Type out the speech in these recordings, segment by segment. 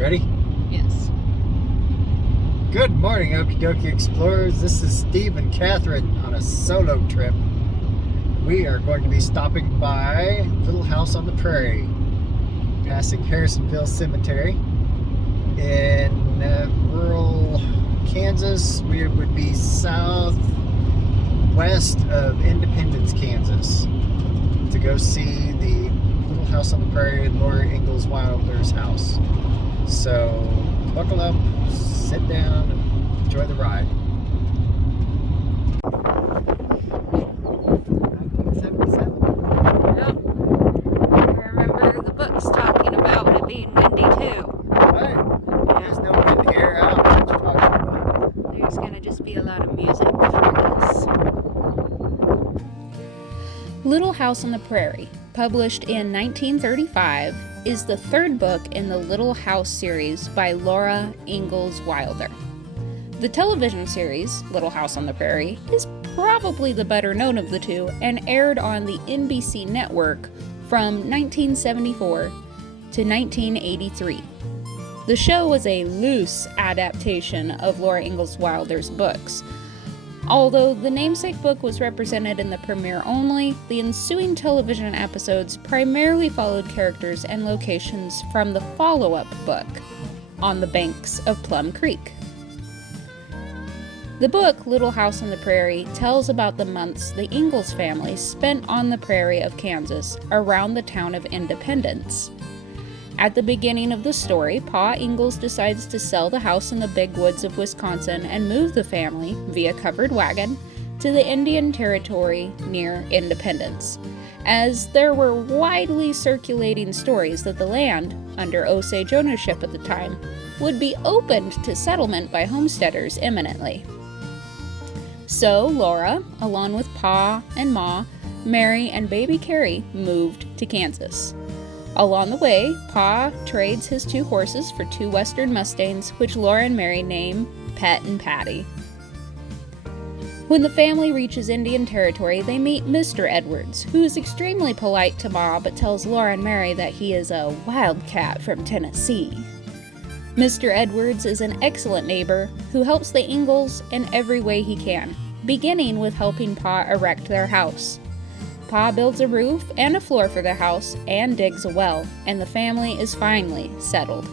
Ready? Yes. Good morning, Okie dokie explorers. This is Steve and Catherine on a solo trip. We are going to be stopping by Little House on the Prairie, passing Harrisonville Cemetery. In rural Kansas, we would be southwest of Independence, Kansas, to go see the Little House on the Prairie and Laura Ingalls Wilder's house. So buckle up, sit down, and enjoy the ride. 1977. Yep. I remember the books talking about it being windy too. Right. There's no wind here. I don't know what you're talking about. There's gonna just be a lot of music for this. Little House on the Prairie, published in 1935, is the third book in the Little House series by Laura Ingalls Wilder. The television series, Little House on the Prairie, is probably the better known of the two and aired on the NBC network from 1974 to 1983. The show was a loose adaptation of Laura Ingalls Wilder's books. Although the namesake book was represented in the premiere only, the ensuing television episodes primarily followed characters and locations from the follow-up book, On the Banks of Plum Creek. The book, Little House on the Prairie, tells about the months the Ingalls family spent on the prairie of Kansas around the town of Independence. At the beginning of the story, Pa Ingalls decides to sell the house in the big woods of Wisconsin and move the family, via covered wagon, to the Indian Territory near Independence, as there were widely circulating stories that the land, under Osage ownership at the time, would be opened to settlement by homesteaders imminently. So Laura, along with Pa and Ma, Mary, and baby Carrie, moved to Kansas. Along the way, Pa trades his 2 horses for 2 Western Mustangs, which Laura and Mary name Pet and Patty. When the family reaches Indian Territory, they meet Mr. Edwards, who is extremely polite to Ma but tells Laura and Mary that he is a wildcat from Tennessee. Mr. Edwards is an excellent neighbor who helps the Ingalls in every way he can, beginning with helping Pa erect their house. Pa builds a roof and a floor for the house and digs a well, and the family is finally settled.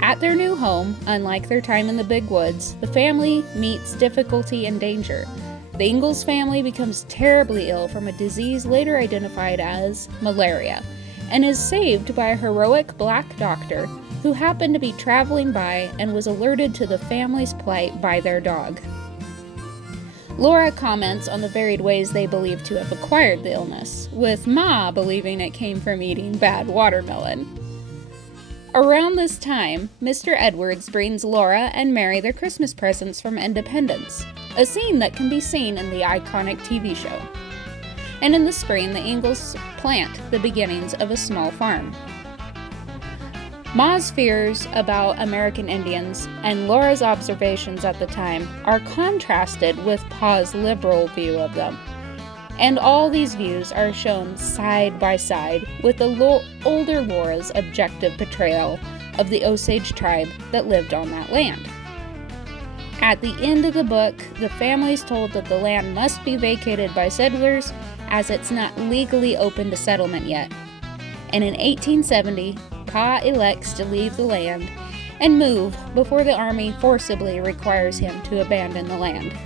At their new home, unlike their time in the big woods, the family meets difficulty and danger. The Ingalls family becomes terribly ill from a disease later identified as malaria, and is saved by a heroic black doctor who happened to be traveling by and was alerted to the family's plight by their dog. Laura comments on the varied ways they believe to have acquired the illness, with Ma believing it came from eating bad watermelon. Around this time, Mr. Edwards brings Laura and Mary their Christmas presents from Independence, a scene that can be seen in the iconic TV show. And in the spring, the Ingalls plant the beginnings of a small farm. Ma's fears about American Indians and Laura's observations at the time are contrasted with Pa's liberal view of them. And all these views are shown side by side with the older Laura's objective portrayal of the Osage tribe that lived on that land. At the end of the book, the family is told that the land must be vacated by settlers as it's not legally open to settlement yet. And in 1870, Pa elects to leave the land and move before the army forcibly requires him to abandon the land.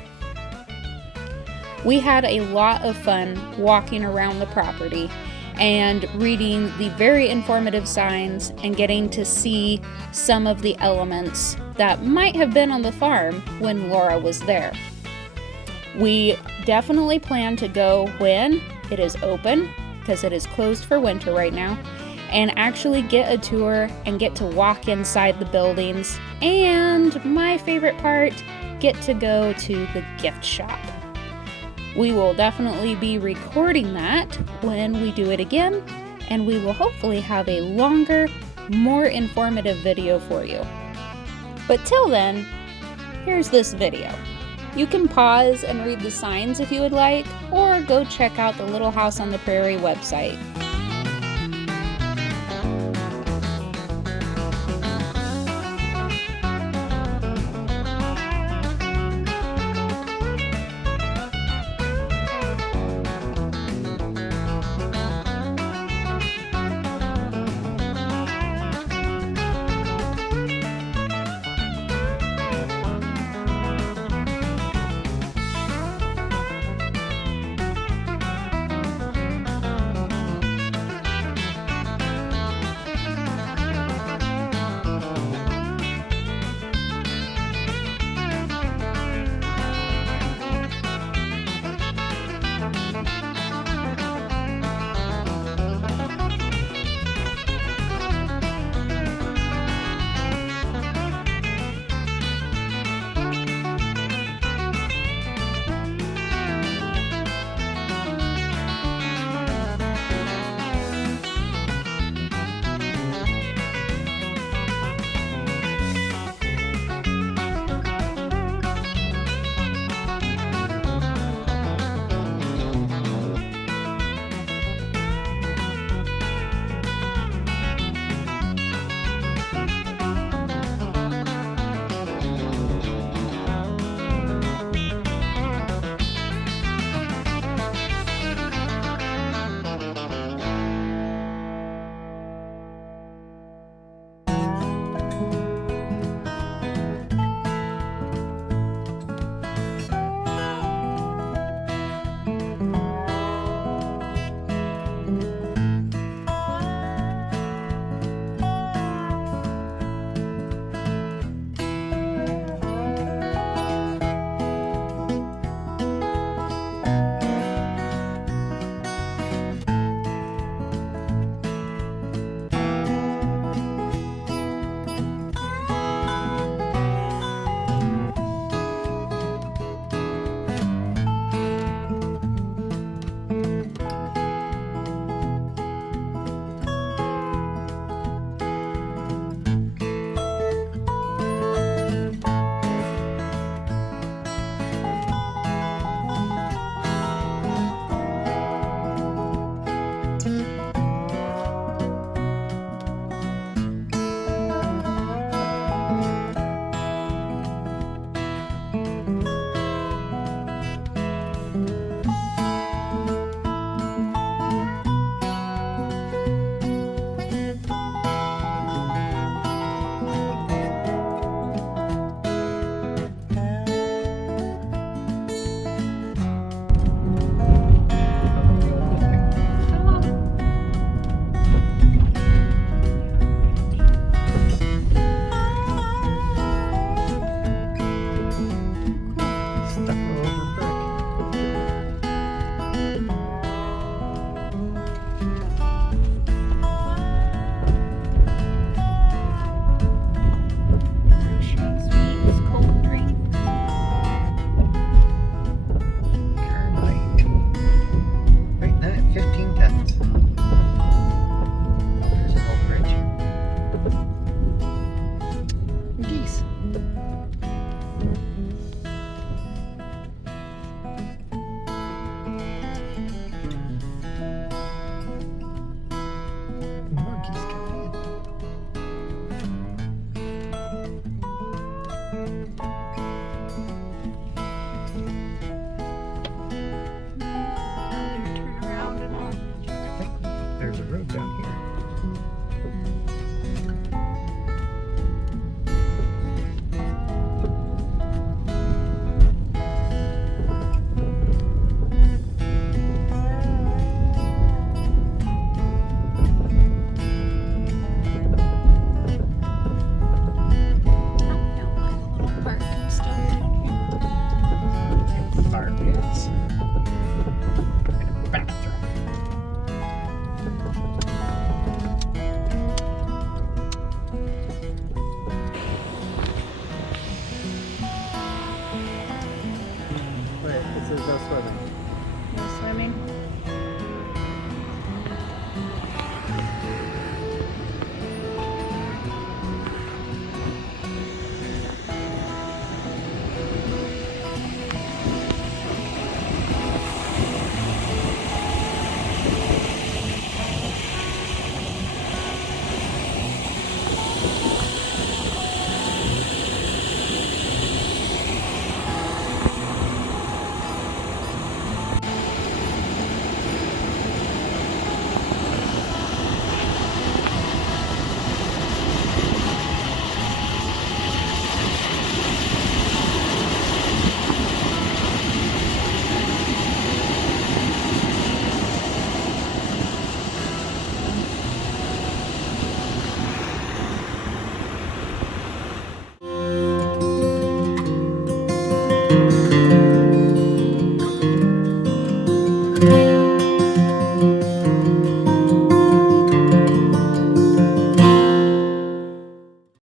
We had a lot of fun walking around the property and reading the very informative signs and getting to see some of the elements that might have been on the farm when Laura was there. We definitely plan to go when it is open because it is closed for winter right now, and actually get a tour and get to walk inside the buildings. And my favorite part, get to go to the gift shop. We will definitely be recording that when we do it again, and we will hopefully have a longer, more informative video for you. But till then, here's this video. You can pause and read the signs if you would like, or go check out the Little House on the Prairie website.